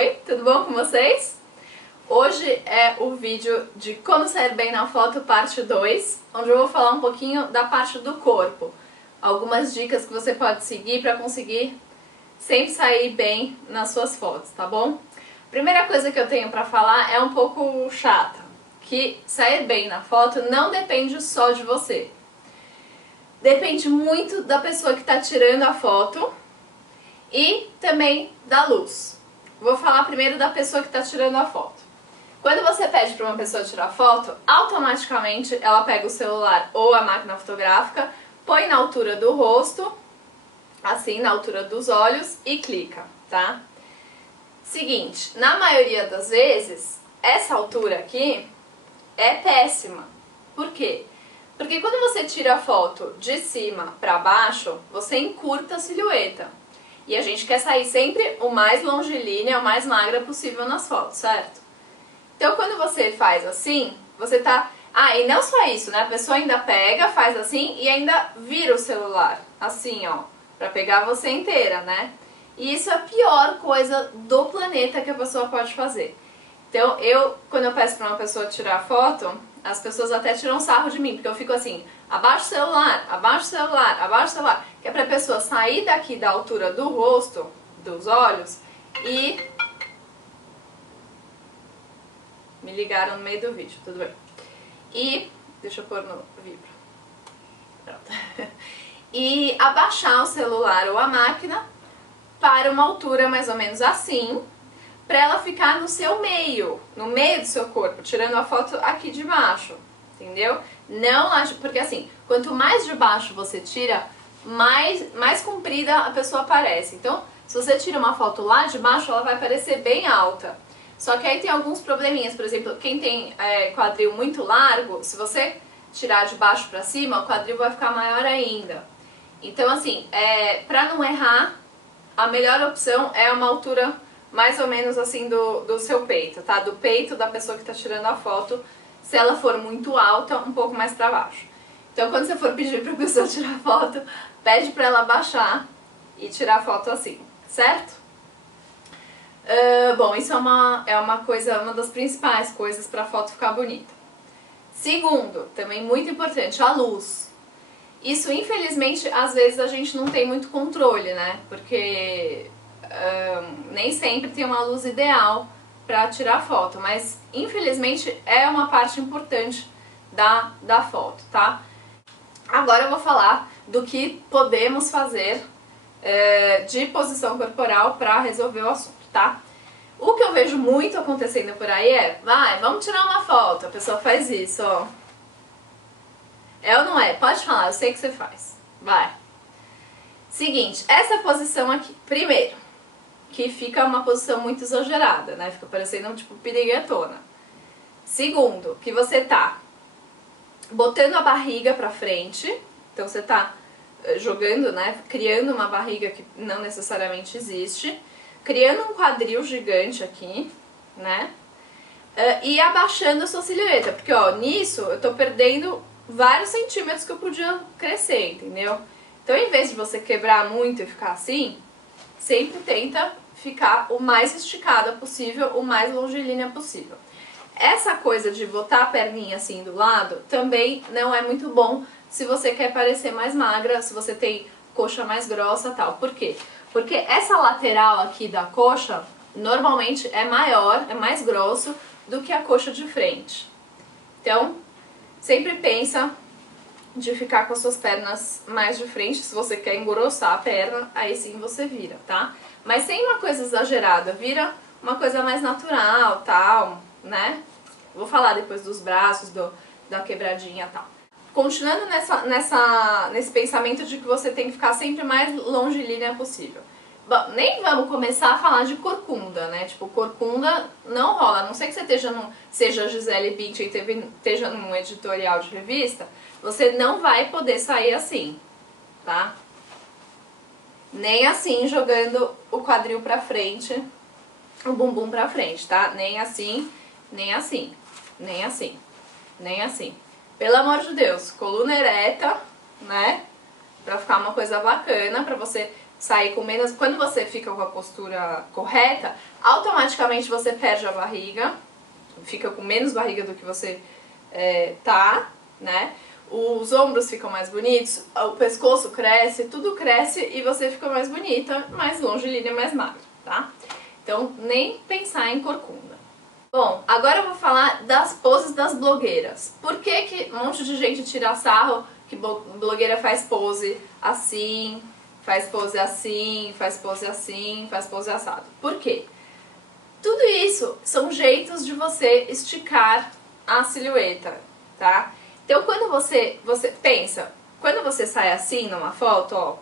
Oi, tudo bom com vocês? Hoje é o vídeo de como sair bem na foto parte 2, onde eu vou falar um pouquinho da parte do corpo. Algumas dicas que você pode seguir para conseguir sempre sair bem nas suas fotos, tá bom? Primeira coisa que eu tenho para falar é um pouco chata, que sair bem na foto não depende só de você. Depende muito da pessoa que está tirando a foto e também da luz. Vou falar primeiro da pessoa que está tirando a foto. Quando você pede para uma pessoa tirar foto, automaticamente ela pega o celular ou a máquina fotográfica, põe na altura do rosto, assim, na altura dos olhos e clica, tá? Seguinte, na maioria das vezes, essa altura aqui é péssima. Por quê? Porque quando você tira a foto de cima para baixo, você encurta a silhueta. E a gente quer sair sempre o mais longilínea, o mais magra possível nas fotos, certo? Então quando você faz assim, você tá... Ah, e não só isso, né? A pessoa ainda pega, faz assim e ainda vira o celular, assim, ó, pra pegar você inteira, né? E isso é a pior coisa do planeta que a pessoa pode fazer. Então quando eu peço pra uma pessoa tirar foto, as pessoas até tiram sarro de mim, porque eu fico assim, abaixa o celular, abaixa o celular, abaixa o celular, que é pra pessoa sair daqui da altura do rosto, dos olhos, e... Me ligaram no meio do vídeo, tudo bem. E... deixa eu pôr no vibra. Pronto. E abaixar o celular ou a máquina para uma altura mais ou menos assim, para ela ficar no seu meio, no meio do seu corpo, tirando a foto aqui de baixo, entendeu? Não lá, porque assim, quanto mais de baixo você tira, mais comprida a pessoa aparece. Então, se você tira uma foto lá de baixo, ela vai parecer bem alta. Só que aí tem alguns probleminhas, por exemplo, quem tem quadril muito largo, se você tirar de baixo para cima, o quadril vai ficar maior ainda. Então, assim, para não errar, a melhor opção é uma altura mais ou menos assim do seu peito, tá? Do peito da pessoa que tá tirando a foto, se ela for muito alta, um pouco mais pra baixo. Então quando você for pedir pra pessoa tirar foto, pede pra ela baixar e tirar a foto assim, certo? Bom, isso é uma das principais coisas pra foto ficar bonita. Segundo, também muito importante, a luz. Isso, infelizmente, às vezes a gente não tem muito controle, né? Porque... nem sempre tem uma luz ideal para tirar foto, mas infelizmente é uma parte importante da foto, tá? Agora eu vou falar do que podemos fazer de posição corporal para resolver o assunto, tá? O que eu vejo muito acontecendo por aí vamos tirar uma foto, a pessoa faz isso, ó. É ou não é? Pode falar, eu sei que você faz. Vai. Seguinte, essa posição aqui, primeiro, que fica uma posição muito exagerada, né? Fica parecendo tipo piriguetona. Segundo, que você tá botando a barriga pra frente, então você tá jogando, né? Criando uma barriga que não necessariamente existe, criando um quadril gigante aqui, né? E abaixando a sua silhueta, porque ó, nisso eu tô perdendo vários centímetros que eu podia crescer, entendeu? Então, em vez de você quebrar muito e ficar assim, sempre tenta ficar o mais esticada possível, o mais longilínea possível. Essa coisa de botar a perninha assim do lado também não é muito bom se você quer parecer mais magra, se você tem coxa mais grossa e tal. Por quê? Porque essa lateral aqui da coxa normalmente é maior, é mais grosso do que a coxa de frente. Então, sempre pensa de ficar com as suas pernas mais de frente. Se você quer engrossar a perna, aí sim você vira, tá? Mas sem uma coisa exagerada, vira uma coisa mais natural, tal, né? Vou falar depois dos braços, da quebradinha e tal. Continuando nesse pensamento de que você tem que ficar sempre mais longilínea possível. Bom, nem vamos começar a falar de corcunda, né? Tipo, corcunda não rola. A não ser que você seja Gisele Bündchen e esteja num editorial de revista, você não vai poder sair assim, tá? Nem assim, jogando o quadril pra frente, o bumbum pra frente, tá? Nem assim, nem assim, nem assim, nem assim. Pelo amor de Deus, coluna ereta, né? Pra ficar uma coisa bacana, pra você sair com menos... Quando você fica com a postura correta, automaticamente você perde a barriga, fica com menos barriga do que você tá, né? Os ombros ficam mais bonitos, o pescoço cresce, tudo cresce e você fica mais bonita, mais longilínea, mais magra, tá? Então, nem pensar em corcunda. Bom, agora eu vou falar das poses das blogueiras. Por que um monte de gente tira sarro que blogueira faz pose assim, faz pose assim, faz pose assim, faz pose assado? Por quê? Tudo isso são jeitos de você esticar a silhueta, tá? Então, quando você pensa, quando você sai assim numa foto, ó,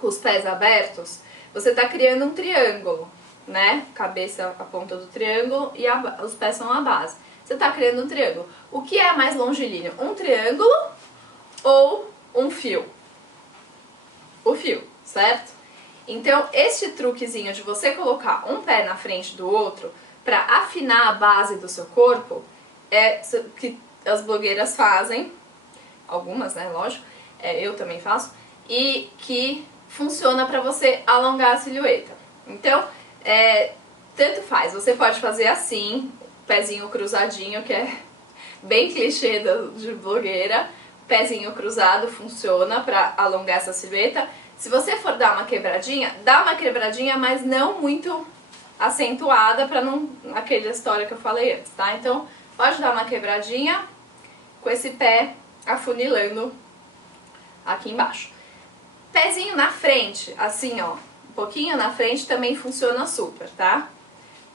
com os pés abertos, você tá criando um triângulo, né? Cabeça a ponta do triângulo e os pés são a base. Você tá criando um triângulo. O que é mais longilíneo? Um triângulo ou um fio? O fio, certo? Então, este truquezinho de você colocar um pé na frente do outro para afinar a base do seu corpo é que as blogueiras fazem, algumas, né, lógico, eu também faço, e que funciona para você alongar a silhueta. Então, tanto faz, você pode fazer assim, pezinho cruzadinho, que é bem clichê de blogueira, pezinho cruzado funciona para alongar essa silhueta. Se você for dar uma quebradinha, dá uma quebradinha, mas não muito acentuada, para não aquela história que eu falei antes, tá? Então, pode dar uma quebradinha com esse pé afunilando aqui embaixo. Pezinho na frente, assim ó, um pouquinho na frente também funciona super, tá?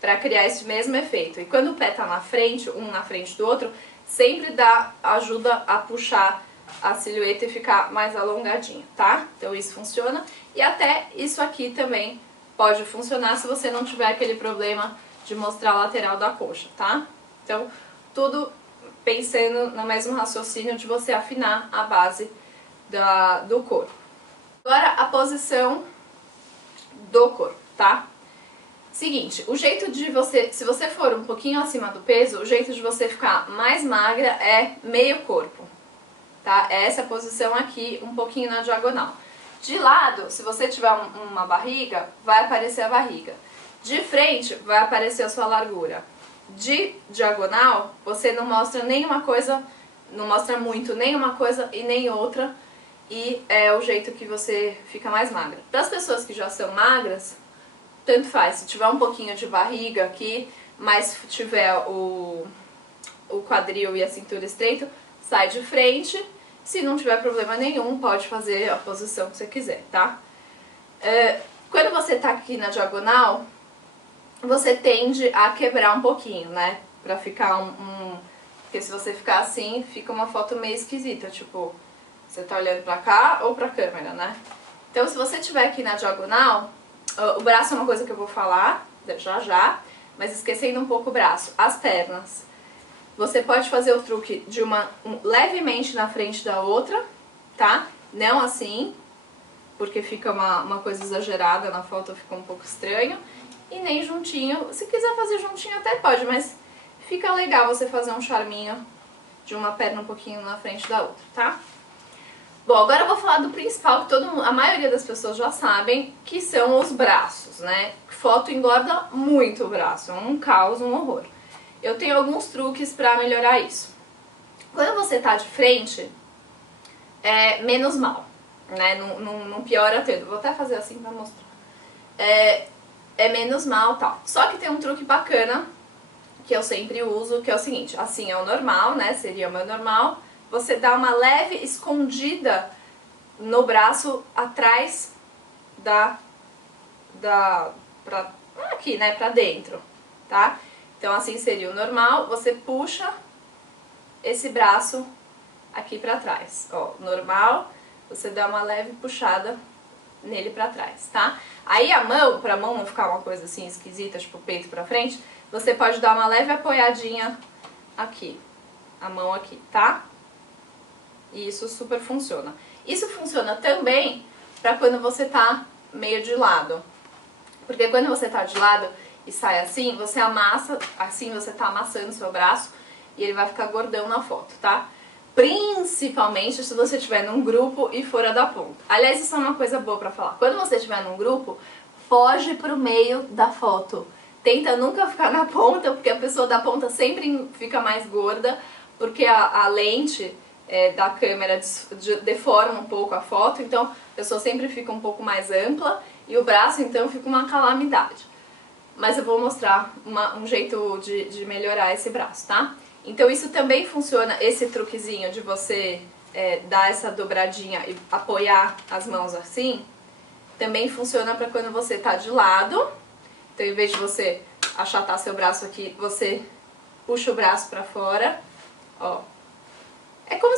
Pra criar esse mesmo efeito. E quando o pé tá na frente, um na frente do outro, sempre ajuda a puxar a silhueta e ficar mais alongadinha, tá? Então isso funciona. E até isso aqui também pode funcionar se você não tiver aquele problema de mostrar a lateral da coxa, tá? Então, tudo pensando no mesmo raciocínio de você afinar a base do corpo. Agora a posição do corpo, tá? Seguinte, o jeito de você, se você for um pouquinho acima do peso, o jeito de você ficar mais magra é meio corpo, tá? É essa posição aqui, um pouquinho na diagonal. De lado, se você tiver uma barriga, vai aparecer a barriga. De frente, vai aparecer a sua largura. De diagonal, você não mostra nenhuma coisa, não mostra muito nenhuma coisa e nem outra, e é o jeito que você fica mais magra. Para as pessoas que já são magras, tanto faz, se tiver um pouquinho de barriga aqui, mas tiver o quadril e a cintura estreito, sai de frente. Se não tiver problema nenhum, pode fazer a posição que você quiser, tá? Quando você tá aqui na diagonal, você tende a quebrar um pouquinho, né? Pra ficar porque se você ficar assim, fica uma foto meio esquisita, tipo, você tá olhando pra cá ou pra câmera, né? Então, se você tiver aqui na diagonal, o braço é uma coisa que eu vou falar já, mas esquecendo um pouco o braço. As pernas. Você pode fazer o truque de levemente na frente da outra, tá? Não assim, porque fica uma coisa exagerada na foto, fica um pouco estranho. E nem juntinho. Se quiser fazer juntinho até pode, mas fica legal você fazer um charminho de uma perna um pouquinho na frente da outra, tá? Bom, agora eu vou falar do principal, que a maioria das pessoas já sabem, que são os braços, né? Foto engorda muito o braço, é um caos, um horror. Eu tenho alguns truques pra melhorar isso. Quando você tá de frente, é menos mal, né? Não piora tanto. Vou até fazer assim pra mostrar. É menos mal, tal. Só que tem um truque bacana que eu sempre uso, que é o seguinte: assim é o normal, né? Seria o meu normal. Você dá uma leve escondida no braço atrás aqui, né? Pra dentro, tá? Então assim seria o normal. Você puxa esse braço aqui pra trás, ó, normal. Você dá uma leve puxada nele pra trás, tá? Aí a mão, pra mão não ficar uma coisa assim esquisita, tipo peito pra frente, você pode dar uma leve apoiadinha aqui, a mão aqui, tá? E isso super funciona. Isso funciona também pra quando você tá meio de lado, porque quando você tá de lado e sai assim, você amassa, assim você tá amassando seu braço e ele vai ficar gordão na foto, tá? Principalmente se você estiver num grupo e fora da ponta. Aliás, isso é uma coisa boa pra falar. Quando você estiver num grupo, foge pro meio da foto. Tenta nunca ficar na ponta, porque a pessoa da ponta sempre fica mais gorda, porque a lente da câmera deforma um pouco a foto, então a pessoa sempre fica um pouco mais ampla e o braço então fica uma calamidade. Mas eu vou mostrar um jeito de melhorar esse braço, tá? Então isso também funciona, esse truquezinho de você dar essa dobradinha e apoiar as mãos assim, também funciona para quando você tá de lado. Então em vez de você achatar seu braço aqui, você puxa o braço pra fora, ó. É como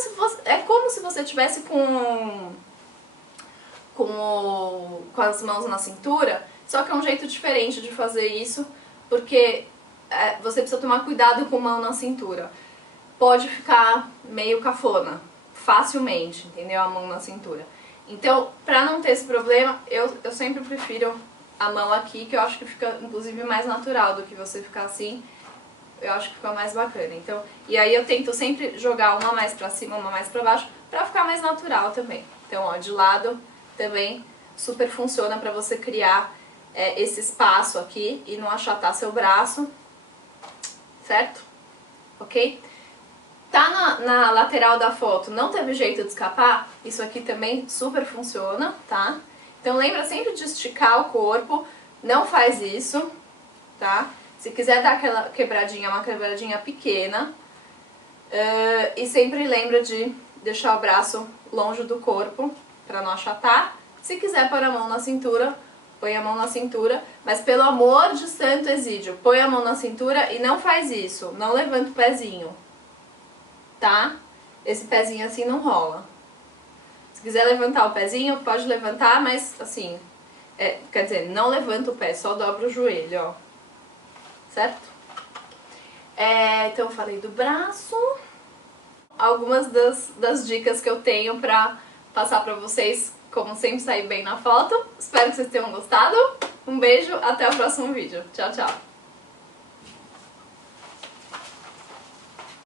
se você estivesse com as mãos na cintura, só que é um jeito diferente de fazer isso, porque você precisa tomar cuidado com a mão na cintura. Pode ficar meio cafona, facilmente, entendeu? A mão na cintura. Então, pra não ter esse problema, eu sempre prefiro a mão aqui, que eu acho que fica, inclusive, mais natural do que você ficar assim. Eu acho que fica mais bacana. Então, e aí eu tento sempre jogar uma mais pra cima, uma mais pra baixo, pra ficar mais natural também. Então, ó, de lado também super funciona pra você criar esse espaço aqui e não achatar seu braço, certo? Ok? Tá na lateral da foto, não teve jeito de escapar? Isso aqui também super funciona, tá? Então lembra sempre de esticar o corpo, não faz isso, tá? Se quiser dar aquela quebradinha, uma quebradinha pequena. E sempre lembra de deixar o braço longe do corpo, pra não achatar. Se quiser pôr a mão na cintura, põe a mão na cintura. Mas pelo amor de Santo Exídio, põe a mão na cintura e não faz isso. Não levanta o pezinho, tá? Esse pezinho assim não rola. Se quiser levantar o pezinho, pode levantar, mas assim... quer dizer, não levanta o pé, só dobra o joelho, ó. Certo? Então eu falei do braço. Algumas das dicas que eu tenho pra passar pra vocês como sempre sair bem na foto. Espero que vocês tenham gostado. Um beijo, até o próximo vídeo. Tchau, tchau!